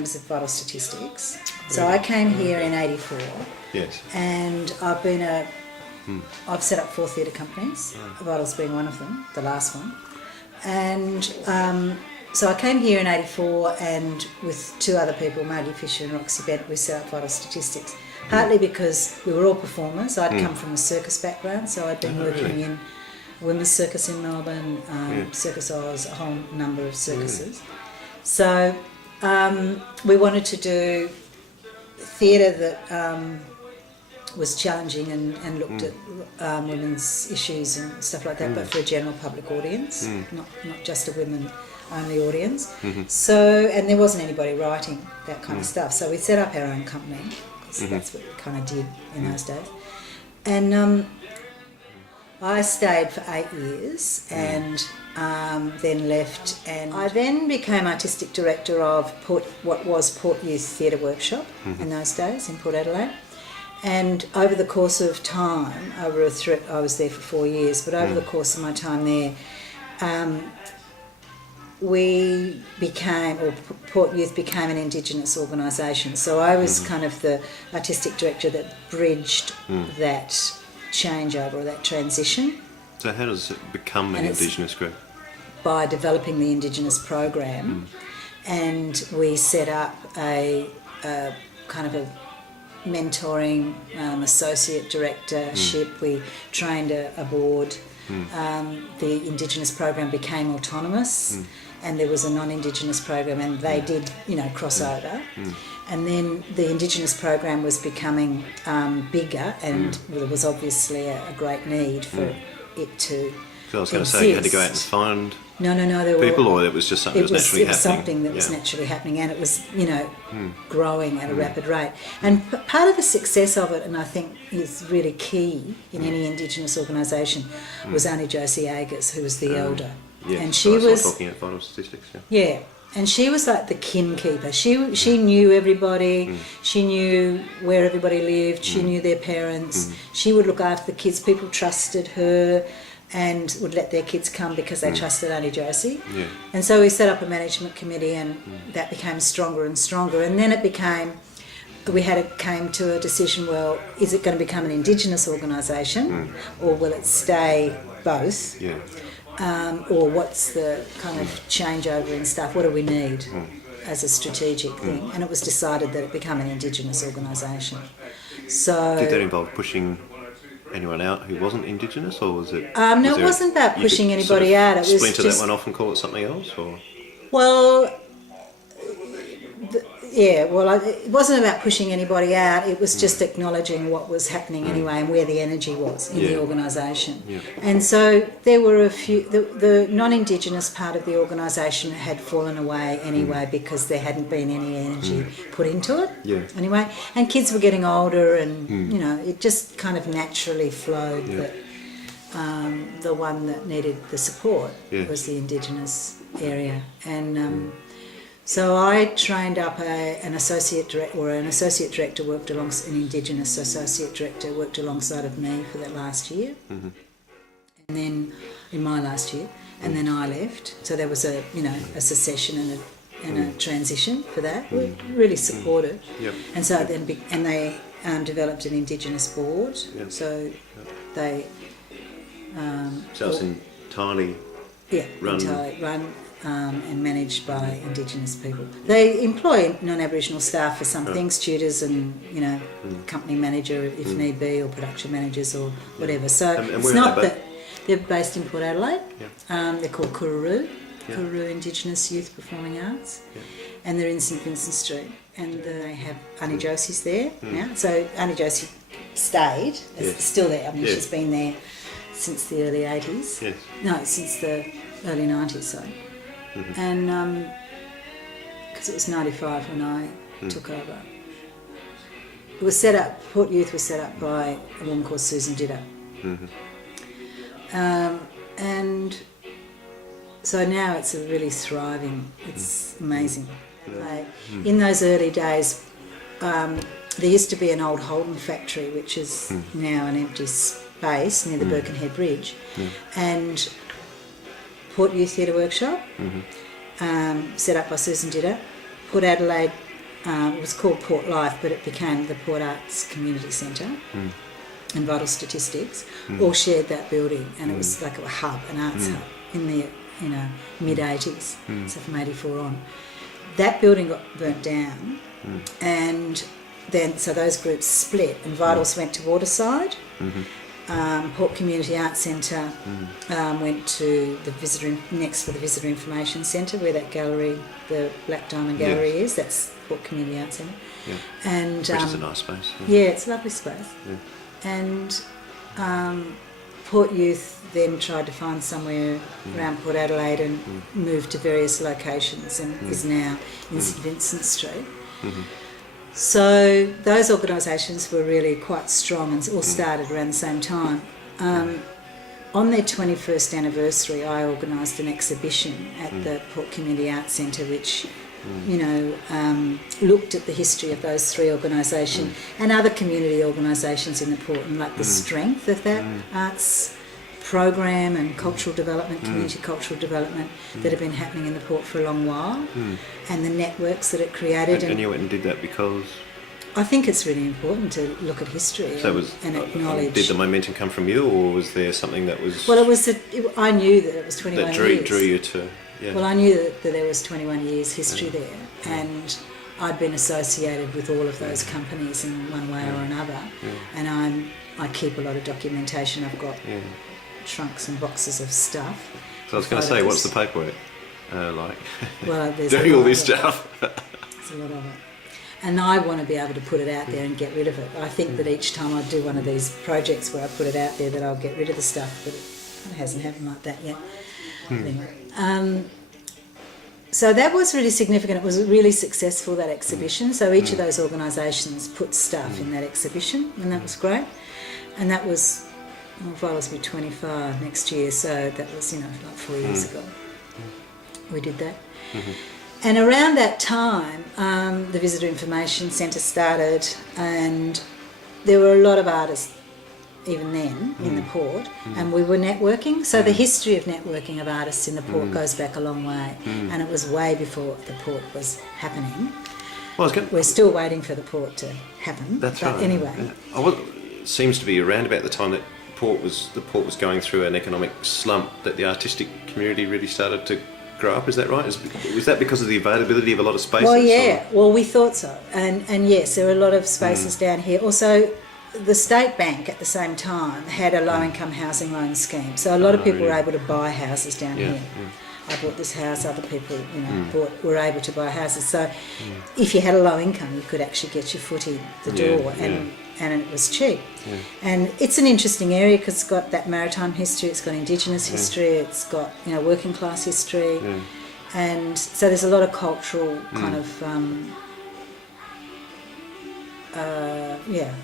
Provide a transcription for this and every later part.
members of Vital Statistics. So I came here in '84. Yes. And I've set up 4 theatre companies, Vital's being one of them, the last one. And so I came here in '84 and with 2 other people, Margie Fisher and Roxy Bent, we set up Vital Statistics. Partly because we were all performers. I'd come from a circus background, so I'd been working in Women's Circus in Melbourne, Circus Oz, a whole number of circuses. So we wanted to do theatre that was challenging and looked at women's issues and stuff like that, but for a general public audience, not just a women-only audience. So, and there wasn't anybody writing that kind of stuff. So we set up our own company, because that's what we kind of did in those days. And I stayed for 8 years and then left, and I then became artistic director of what was Port Youth Theatre Workshop in those days in Port Adelaide. And over the course of time, I was there for 4 years, but over the course of my time there, Port Youth became an Indigenous organisation. So I was kind of the artistic director that bridged that changeover or that transition. So how does it become an Indigenous group? By developing the Indigenous program, and we set up a kind of a mentoring associate directorship. We trained a board. The Indigenous program became autonomous, and there was a non-Indigenous program, and they did, cross over. And then the Indigenous program was becoming bigger, and there was obviously a great need for it to. So I was going to say you had to go out and find people, or it was just something that was naturally happening? It was something that was naturally happening, and it was, growing at a rapid rate. And part of the success of it, and I think is really key in any Indigenous organisation, was Auntie Josie Agers, who was the elder. Yes, and she was talking at Vital Statistics. Yeah, and she was like the kin keeper. She knew everybody. She knew where everybody lived. She knew their parents. She would look after the kids. People trusted her and would let their kids come because they trusted Auntie Josie. Yeah. And so we set up a management committee, and that became stronger and stronger. And then came to a decision, well, is it going to become an Indigenous organisation or will it stay both? Yeah. Or what's the kind of changeover and stuff? What do we need as a strategic thing? And it was decided that it become an Indigenous organisation. So did that involve pushing anyone out who wasn't Indigenous, or was it? No, it wasn't about pushing anybody out. It was splinter that one off and call it something else, or? Well, it wasn't about pushing anybody out. It was just acknowledging what was happening anyway and where the energy was in the organisation. Yeah. And so there were a few. The non-Indigenous part of the organisation had fallen away anyway because there hadn't been any energy put into it. Yeah. Anyway, and kids were getting older, and it just kind of naturally flowed that the one that needed the support was the Indigenous area, and. So I trained up an associate director, an Indigenous associate director worked alongside of me for that last year, and then in my last year, and then I left. So there was a secession and a transition for that. We really supported, and so then they developed an Indigenous board. Yep. So they so it's entirely run. And managed by Indigenous people. They employ non-Aboriginal staff for some things, tutors and company manager if need be, or production managers or whatever. So it's not that they're based in Port Adelaide. Yeah. They're called Kururu Indigenous Youth Performing Arts, and they're in St Vincent Street. And they have Auntie Josie's there now. So Auntie Josie stayed, still there. I mean, she's been there since the early 80s. Yes. No, since the early 90s. Sorry. And because it was 95 when I took over. It was set up, Port Youth was set up by a woman called Susan Didder. And so now it's a really thriving, it's amazing. Like, in those early days, there used to be an old Holden factory, which is now an empty space near the Birkenhead Bridge. And Port Youth Theatre Workshop, set up by Susan Didder. Port Adelaide it was called Port Life, but it became the Port Arts Community Centre and Vital Statistics, all shared that building, and it was like a hub, an arts hub in the mid-80s, so from 84 on. That building got burnt down, and then so those groups split, and Vitals went to Waterside. Port Community Arts Centre went to the next to the Visitor Information Centre, where that gallery, the Black Diamond Gallery is. That's Port Community Arts Centre. Yeah. And which is a nice space. Yeah, it's a lovely space. Yeah. And Port Youth then tried to find somewhere around Port Adelaide and moved to various locations, and is now in St Vincent Street. So those organisations were really quite strong and all started around the same time. On their 21st anniversary, I organised an exhibition at the Port Community Arts Centre, which looked at the history of those three organisations and other community organisations in the port, and like the strength of that arts program and cultural development, community cultural development that had been happening in the port for a long while, and the networks that it created. And you went and did that because? I think it's really important to look at history and acknowledge. Did the momentum come from you, or was there something that was? Well, I knew that it was 21 that years. drew you to. Yeah. Well, I knew that there was 21 years history there, and I'd been associated with all of those companies in one way or another, and I keep a lot of documentation. I've got trunks and boxes of stuff. So I was going to say, what's the paperwork like? Well, there's doing all this stuff. There's a lot of it. And I want to be able to put it out there and get rid of it. I think that each time I do one of these projects where I put it out there that I'll get rid of the stuff, but it hasn't happened like that yet. Anyway, so that was really significant. It was really successful, that exhibition. So each of those organisations put stuff in that exhibition, and that was great. And that was, Vitals will be 25 next year, so that was, like 4 years ago. We did that. And around that time, the Visitor Information Centre started, and there were a lot of artists even then in the port, and we were networking. So the history of networking of artists in the port goes back a long way, and it was way before the port was happening. Well, we're still waiting for the port to happen. That's right. Anyway, it seems to be around about the time that the port was going through an economic slump that the artistic community really started to grow up. Is that right? Was that because of the availability of a lot of spaces? Well, yeah. Well, we thought so, and yes, there were a lot of spaces down here. Also, the State Bank at the same time had a low-income housing loan scheme, so a lot of people were able to buy houses down here. I bought this house, other people, were able to buy houses. So if you had a low income, you could actually get your foot in the door, and it was cheap. And it's an interesting area because it's got that maritime history, it's got Indigenous history, it's got working class history, and so there's a lot of cultural kind of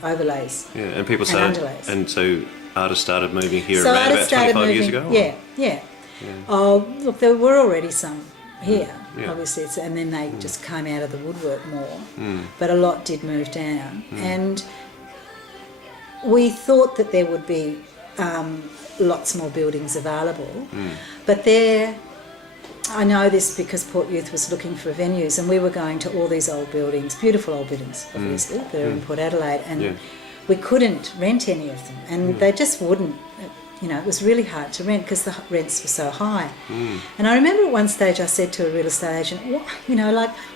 overlays. Yeah, and people started, and so artists started moving here so around about 25 years ago? Yeah. Oh, look, there were already some here, obviously, and then they just came out of the woodwork more. But a lot did move down, and we thought that there would be lots more buildings available, but I know this because Port Youth was looking for venues, and we were going to all these old buildings, beautiful old buildings, obviously, that are in Port Adelaide, and we couldn't rent any of them, and they just wouldn't. It was really hard to rent because the rents were so high. And I remember at one stage I said to a real estate agent,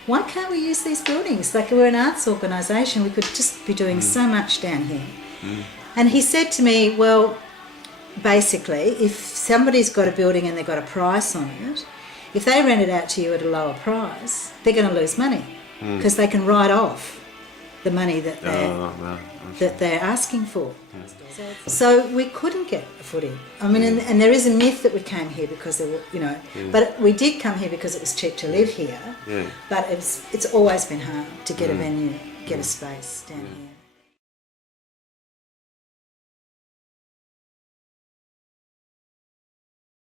why can't we use these buildings? Like, we're an arts organisation, we could just be doing so much down here. And he said to me, well, basically, if somebody's got a building and they've got a price on it, if they rent it out to you at a lower price, they're going to lose money because they can write off the money that they're asking for. So we couldn't get a footing. I mean, and there is a myth that we came here because there were, but we did come here because it was cheap to live here. But it's always been hard to get a venue, get a space down here.